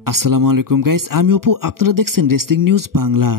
আসসালামু আলাইকুম গাইস, আমি অপু। আপনারা দেখছেন রেসলিং নিউজ বাংলা।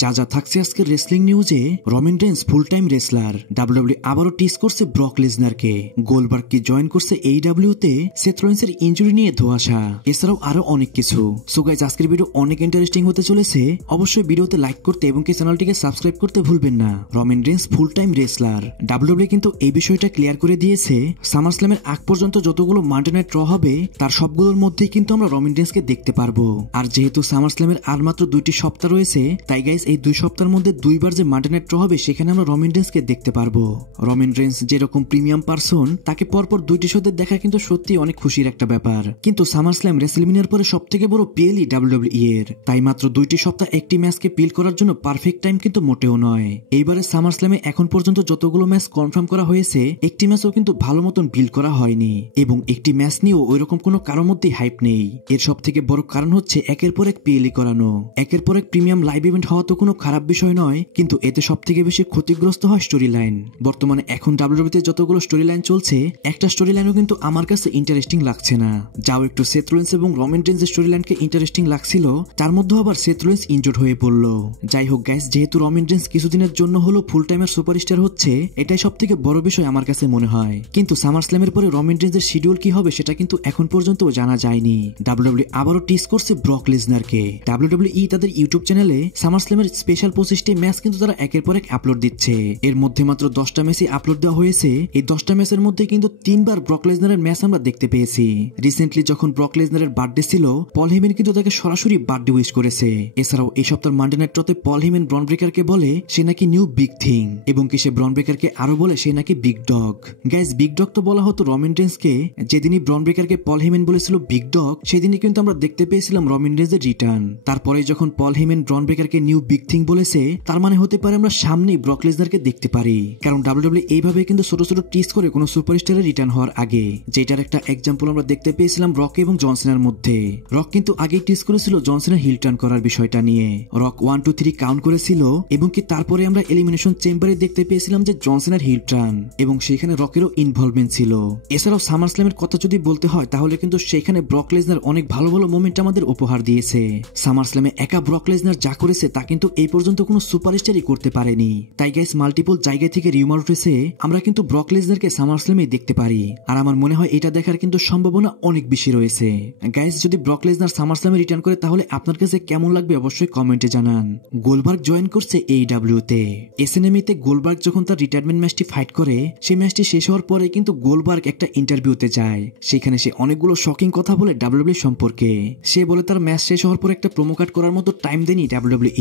যা যা থাকছে আজকের রেসলিং নিউজে, Roman Reigns full time wrestler, WW আবারও টিজ করছে ব্রক লেসনারকে, গোল্ডবার্গ কি জয়েন করছে AEW তে, সেথ রলিন্সের ইনজুরি নিয়ে ধোঁয়াশা, এছাড়াও আরো অনেক কিছু। সো গাইস, আজকের ভিডিও অনেক ইন্টারেস্টিং হতে চলেছে। অবশ্যই ভিডিওতে লাইক করতে এবং কি চ্যানেলটিকে সাবস্ক্রাইব করতে ভুলবেন না। Roman Reigns full time wrestler, WW কিন্তু এই বিষয়টা ক্লিয়ার করে দিয়েছে, সামারস্ল্যামের আগ পর্যন্ত যতগুলো মানডে নাইট র হবে তার সবগুলোর মধ্যেই কিন্তু আমরা রোমান রেইন্সকে দেখতে পারবো। আর যেহেতু সামারস্ল্যামের আর মাত্র 2টি সপ্তাহ রয়েছে, তাই গাইস এই 2 সপ্তাহের মধ্যে 2বার যে মানডে নাইট র হবে সেখানে আমরা রোমান রেইন্সকে দেখতে পারবো। রোমান রেইন্স যেরকম প্রিমিয়াম পারসন, তাকে পরপর 2টি শোতে দেখা কিন্তু সত্যি অনেক খুশির একটা ব্যাপার। কিন্তু সামারস্ল্যাম রেসলমেনিয়ার পরে সবথেকে বড় পিএলই ডাব্লিউডব্লিউ এর, তাই মাত্র 2টি সপ্তাহ একটি ম্যাচকে পিল করার জন্য পারফেক্ট টাইম কিন্তু মোটেও নয়। এইবারে সামারস্ল্যামে এখন পর্যন্ত যতগুলো ম্যাচ কনফার্ম করা হয়েছে, একটি ম্যাচও কিন্তু ভালো মতন বিল্ড করা হয়নি, এবং একটি ম্যাচ নিয়েও ওইরকম কোনো কারোর মধ্যেই হাইপ নেই। এর সব থেকে বড় কারণ হচ্ছে একের পর এক পিএলই করানো। একের পর এক প্রিমিয়াম লাইভ ইভেন্ট হওয়া তো কোনো খারাপ বিষয় নয়, কিন্তু এতে সব থেকে বেশি ক্ষতিগ্রস্ত হয় স্টোরি লাইন। বর্তমানে এখন ডাব্লিউডব্লিউতে যতগুলো স্টোরি লাইন চলছে, একটা স্টোরি লাইনও কিন্তু আমার কাছে ইন্টারেস্টিং লাগছে না। যাও একটু সেথ রলিন্স এবং রোমান রেইন্সের স্টোরি লাইনকে ইন্টারেস্টিং লাগছিল, তার মধ্যে আবার সেথ রলিন্স ইনজুর্ড হয়ে পড়ল। যাই হোক গাইস, যেহেতু রোমান রেইন্স কিছুদিনের জন্য হলো ফুল টাইমের সুপারস্টার হচ্ছে, এটাই সব থেকে বড় বিষয় আমার কাছে মনে হয়। কিন্তু সামারস্ল্যামের পরে রোমান রেইন্সের শিডিউল কি হবে সেটা কিন্তু এখন পর্যন্ত জানা যায়নি। ডাব্লিউডব্লিউ আবারও টিজ করছে ব্রক লেসনারকে। ডাব্লিউডব্লিউ তাদের ইউটিউব চ্যানেলে সামারস্ল্যামের স্পেশাল 25টি ম্যাচ কিন্তু তারা একের পর এক আপলোড দিচ্ছে। এর মধ্যে মাত্র 10টা ম্যাচই আপলোড দেওয়া হয়েছে। এই 10টা ম্যাচের মধ্যে কিন্তু 3বার ব্রক লেসনারের ম্যাচ আমরা দেখতে পেয়েছি। রিসেন্টলি যখন ব্রক লেসনারের বার্থডে ছিল, পল হেমেন কিন্তু তাকে সরাসরি বার্থডে উইশ করেছে। এছাড়াও এই সপ্তাহের মানডে নাইট রতে পল হেমেন ব্রন ব্রেকারকে বলে সে নাকি নিউ বিগ থিং, এবং কি সে ব্রন ব্রেকারকে আরো বলে সে নাকি big dog. Guys, big dog তো বলা হতো রোমান রেইন্সকে। যেদিনই ব্রন ব্রেকারকে পল হেমেন বলেছিল বিগ ডগ, সেদিনই কিন্তু আমরা দেখতে পেয়েছিলাম রোমান রেইন্সের রিটার্ন। তারপরে যখন পল হেমেন ব্রন ব্রেকারকে নিউ বিগ থিং বলেছে, তার মানে হতে পারে আমরা সামনেই ব্রক লেসনারকে দেখতে পারি। কারণ ডাব্লিউডব্লিউ এইভাবে কিন্তু ছোট ছোট টিজ করে কোনো সুপারস্টারের রিটার্ন হওয়ার আগে, যেটার একটা এক্সাম্পল আমরা দেখতে পেয়েছিলাম রক এবং জন সিনার মধ্যে। রক কিন্তু আগেই টিজ করেছিল জন সিনার হিল টার্ন করার বিষয়টা নিয়ে। রক 1 2 3 কাউন্ট করেছিল, এবং কি তারপরে আমরা এলিমিনেশন চেম্বারে দেখতে পেয়েছিলাম যে জন সিনার হিল টার্ন, এবং সেখানে রকেরও ইনভলভমেন্ট ছিল। এছাড়াও সামারস্ল্যামের কথা যদি বলতে হয়, তাহলে কিন্তু সেখানে ব্রক লেসনার অনেক ভালো ভালো মোমেন্ট আমাদের উপহার দিয়েছে। সামারস্ল্যামে একা ব্রক লেসনার যা করেছে তা কিন্তু এই পর্যন্ত কোনো সুপারস্টারই করতে পারেনি। তাই গাইস, মাল্টিপল জায়গা থেকে রিউমার উঠেছে আমরা কিন্তু ব্রক লেসনারকে সামারস্ল্যামে দেখতে পারি, আর আমার মনে হয় এটা দেখার কিন্তু সম্ভাবনা অনেক বেশি রয়েছে। গাইস, যদি ব্রক লেসনার সামারস্ল্যামে রিটার্ন করে তাহলে আপনার কাছে কেমন লাগবে অবশ্যই কমেন্টে জানান। গোল্ডবার্গ জয়েন করছে AEW তে। SNME তে গোল্ডবার্গ যখন তার রিটায়ারমেন্ট ম্যাচটি ফাইট করে, সেই ম্যাচটি শেষ হওয়ার পরে কিন্তু গোল্ডবার্গ একটা ইন্টারভিউতে যায়। সেখানে সে অনেকগুলো শকিং কথা বলে ডাব্লিউডব্লিউ সম্পর্কে। সে বলে তার ম্যাচ শেষ হওয়ার পর একটা প্রোমো কাট করার মতো টাইম দেয়নি ডাব্লিউডব্লিউ।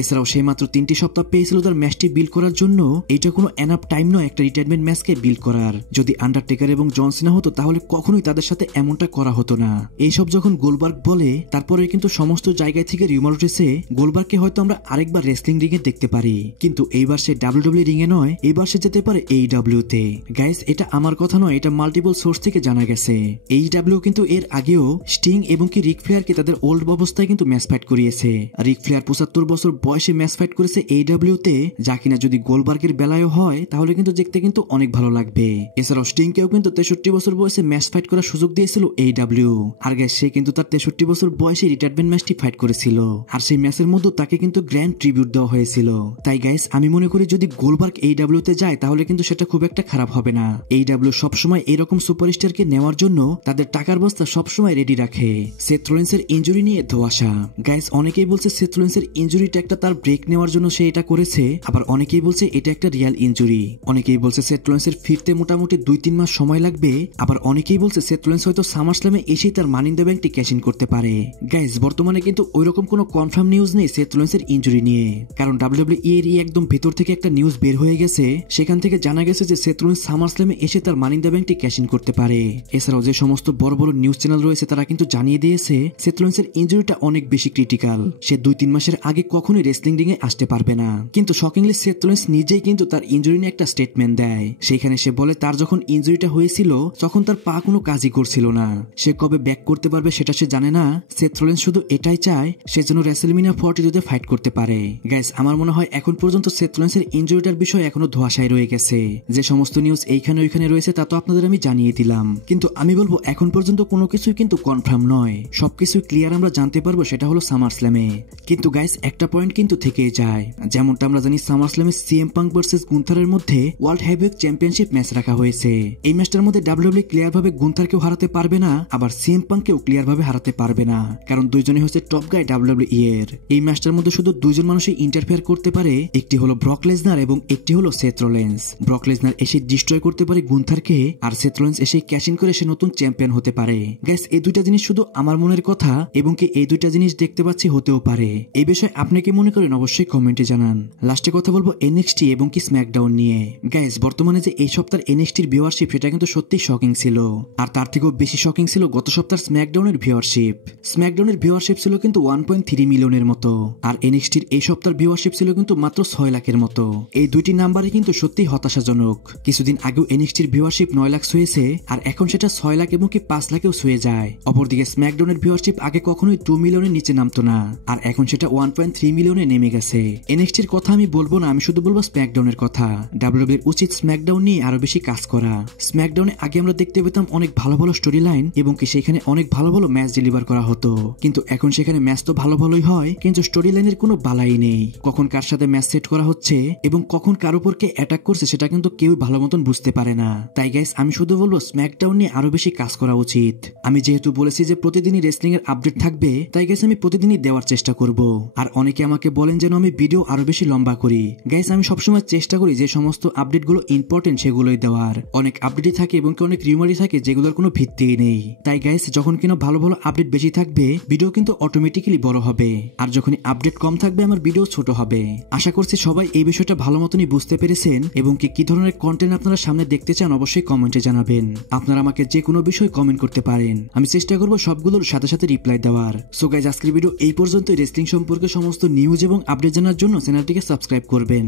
এছাড়াও সে মাত্র 3টি সপ্তাহ পেয়েছিল তার ম্যাচটি বিল্ড করার জন্য। এটা কোনো এনাফ টাইম নয় একটা রিটায়ারমেন্ট ম্যাচকে বিল্ড করার। যদি আন্ডারটেকার এবং জন সিনা হতো তাহলে কখনোই তাদের সাথে এমনটা করা হতো না। এইসব যখন গোল্ডবার্গ বলে, তারপরে কিন্তু সমস্ত জায়গায় থেকে রিউমার উঠেছে গোল্ডবার্গকে হয়তো আমরা আরেকবার রেসলিং রিং এ দেখতে পারি, কিন্তু এইবার সে ডাব্লিউডব্লিউ রিং এ নয়, এইবার সে যেতে পারে AEW তে। গাইস, এটা আমার কথা নয়, এটা মাল্টিপল সোর্স থেকে জানা গেছে। AEW কিন্তু এর আগেও স্টিং এবং কি রিক ফ্লেয়ারকে তাদের ওল্ড অবস্থায় কিন্তু ম্যাচ ফাইট করিয়েছে। রিক ফ্লেয়ার 75 বছর বয়সে ম্যাচ ফাইট করেছে AEW তে, যা কিনা যদি গোল্ডবার্গের বেলায়ও হয় তাহলে কিন্তু দেখতে কিন্তু অনেক ভালো লাগবে। এছাড়াও স্টিংকেও কিন্তু 63 বছর বয়সে ম্যাচ ফাইট করার সুযোগ দিয়েছিল AEW। আর গাইস, সে কিন্তু তার 63 বছর বয়সে রিটায়ারমেন্ট ম্যাচটি ফাইট করেছিল, আর সেই ম্যাচের মধ্যে তাকে কিন্তু গ্র্যান্ড ট্রিবিউট দেওয়া হয়েছিল। তাই গাইস, আমি মনে করি যদি গোল্ডবার্গ AEW তে যায় তাহলে কিন্তু সেটা খুব একটা খারাপ হবে না। AEW সবসময় এরকম সুপারস্টারকে নেওয়ার জন্য তাদের টাকার বস্তা সবসময় রেডি রাখে। সেথ রলিন্সের ইনজুরি নিয়ে ধোঁয়াশা। গাইস, অনেকেই বলছে সেথ রলিন্সের ইনজুরিটা একটা তার ব্রেক নেওয়ার জন্য সে এটা করেছে, আবার অনেকেই বলছে এটা একটা রিয়াল ইনজুরি। অনেকেই বলছে সেথ রলিন্সের ফিরতে মোটামুটি 2-3 মাস সময় লাগবে, আবার অনেকেই বলছে সেথ রলিন্স হয়তো সামারস্ল্যামে এসেই তার মানি ইন দ্য ব্যাংকটি ক্যাশ ইন করতে পারে। গাইস, বর্তমানে কিন্তু ওইরকম কোনো কনফার্ম নিউজ নেই সেথ রলিন্সের ইনজুরি নিয়ে, কারণ ডাব্লিউডব্লিউ এর একদম ভেতর থেকে একটা নিউজ বের হয়ে গেছে। সেখান থেকে জানা গেছে যে সেথ রলিন্স সামারস্ল্যামে এসে তার মানি ইন দ্য ব্যাংকটি ক্যাশ ইন করতে পারে। এছাড়াও যে সমস্ত বড় বড় নিউজ চ্যানেল রয়েছে তারা কিন্তু জানিয়ে দিয়েছে সেথ রলিন্সের ইনজুরিটা অনেক বেশি ক্রিটিক্যাল। সে 2-3 মাসের আগে কখনোই রেসলিং রিং এ আসতে পারবে না। কিন্তু শকিংলি সেথ রলিন্স নিজেই কিন্তু তার ইনজুরি নিয়ে একটা স্টেটমেন্ট দেয়। সেখানে সে বলে তার যখন ইনজুরিটা হয়েছিল তখন তার পা কোনো কাজই করছিল না। সে কবে ব্যাক করতে পারবে সেটা সে জানে না। সেথ রলিন্স শুধু এটাই চায় সে যেন রেসলমেনিয়া 42 তে ফাইট করতে পারে। গাইস, আমার মনে হয় এখন পর্যন্ত সেথ রলিন্সের ইনজুরিটার বিষয় এখনো ধোঁয়াশায় রয়ে গেছে। যে সমস্ত নিউজ এইখানে ওইখানে রয়েছে তা তো আপনাদের আমি জানিয়ে দিলাম, কিন্তু আমি বলবো এখন পর্যন্ত কোনো কিছুই কিন্তু কনফার্ম নয়। সবকিছু ক্লিয়ার আমরা জানতে পারবো সেটা হলো সামার স্ল্যামে। কিন্তু গাইস একটা পয়েন্ট কিন্তু থেকেই যায়, যেমনটা আমরা জানি সামার স্ল্যামে সিএম পাঙ্ক ভার্সেস গুন্থারের মধ্যে ওয়ার্ল্ড হেভিওয়েট চ্যাম্পিয়নশিপ ম্যাচ রাখা হয়েছে। এই ম্যাচটার মধ্যে ডাব্লিউডব্লিউ ক্লিয়ার ভাবে গুন্থারকেও হারাতে পারবে না, আবার সিএম পাঙ্ককেও ক্লিয়ার ভাবে হারাতে পারবে না, কারণ দুইজনই হচ্ছে টপ গাই ডাব্লিউডব্লিউ এর। এই ম্যাচটার মধ্যে শুধু দুইজন মানুষই ইন্টারফেয়ার করতে পারে, একটি হলো ব্রক লেসনার এবং একটি হলো সেথ রলিন্স। ব্রক লেসনার এসে ডিস্ট্রয় করতে পারে গুন্থারকে, আর সেথ রলিন্স এসে ক্যাশ ইন করে সে নতুন চ্যাম্পিয়ন হতে পারে। গাইস এই দুইটা জিনিস শুধু আমার মনের কথা, এবং কি এই দুইটা জিনিস দেখতে পাচ্ছি হতেও পারে। এই বিষয়ে আপনি কি মনে করেন অবশ্যই কমেন্টে জানান। লাস্টে কথা বলবো এনএক্সটি এবং কি স্ম্যাকডাউন নিয়ে। গাইস বর্তমানে যে এই সপ্তাহের এনএক্সটির ভিউয়ারশিপ সেটা কিন্তু সত্যি শকিং ছিল, আর তার থেকেও বেশি শকিং ছিল গত সপ্তাহের স্ম্যাকডাউনের ভিউয়ারশিপ। স্ম্যাকডাউনের ভিউয়ারশিপ ছিল কিন্তু 1.3 মিলিয়নের মতো, আর এনএক্সটির এই সপ্তাহের ভিউয়ারশিপ ছিল কিন্তু মাত্র 6 লাখের মতো। এই দুইটি নাম্বারে কিন্তু সত্যিই হতাশাজনক। কিছুদিন আগেও এনএক্সটির ভিউয়ারশিপ 9 লাখ ছুঁয়েছে, আর এখন সেটা 6 লাখ এবং কি 5 লাখেও ছুঁয়ে যায়। অপরদিকে স্ম্যাকডাউনের ভিউয়ারশিপ আগে কখনোই 2 মিলিয়নের নিচে নামতো না, আর এখন সেটা 1.3 মিলিয়নে নেমে গেছে। এনএক্সটির কথা আমি বলবো না, আমি শুধু বলবো স্ম্যাকডাউনের কথা। ডাব্লিউডব্লিউর উচিত স্ম্যাকডাউন নিয়ে আরো বেশি কাজ করা। স্ম্যাকডাউনে আগে আমরা দেখতে পেতাম অনেক ভালো ভালো স্টোরি লাইন এবং কি সেখানে অনেক ভালো ভালো ম্যাচ ডেলিভার করা হতো, কিন্তু এখন সেখানে ম্যাচ তো ভালো ভালোই হয়, কিন্তু স্টোরি লাইনের কোনো বালাই নেই। কখন কার সাথে ম্যাচ সেট করা হচ্ছে এবং কখন কার উপর কে অ্যাটাক করছে সেটা কিন্তু কেউ ভালো মতন বুঝতে পারে না। তাই গাইস আমি শুধু বলবো স্ম্যাকডাউন নিয়ে আরো বেশি কাজ করা উচিত। আমি যেহেতু বলেছি যে প্রতিদিনই রেসলিং এর আপডেট থাকবে, তাই গাইস আমি প্রতিদিনই দেওয়ার চেষ্টা করব। আর অনেকে আমাকে বলেন যেন আমি ভিডিও আরো বেশি লম্বা করি। গাইস আমি সবসময় চেষ্টা করি যে সমস্ত আপডেট গুলো ইম্পর্টেন্ট সেগুলোই দেওয়ার। অনেক আপডেটই থাকে এবং অনেক রিউমারই থাকে যেগুলোর কোনো ভিত্তিই নেই। তাই গাইস যখন কিনা ভালো ভালো আপডেট বেশি থাকবে ভিডিও কিন্তু অটোমেটিক্যালি বড় হবে, আর যখন আপডেট কম থাকবে আমার ভিডিও ছোট হবে। আশা করছি সবাই এই বিষয়টা ভালো মতনই বুঝতে পেরেছেন, এবং কি ধরনের কন্টেন্ট আপনারা সামনে দেখতে চান অবশ্যই কমেন্টে জানাবেন। আপনারা আমাকে যে কোনো বিষয় কমেন্ট করতে পারেন, আমি চেষ্টা করবো সবগুলোর সাথে সাথে রিপ্লাই দেওয়ার। সো গাইস আজকের ভিডিও এই পর্যন্ত। রেসলিং সম্পর্কে সমস্ত নিউজ এবং আপডেট জানার জন্য চ্যানেলটিকে সাবস্ক্রাইব করবেন।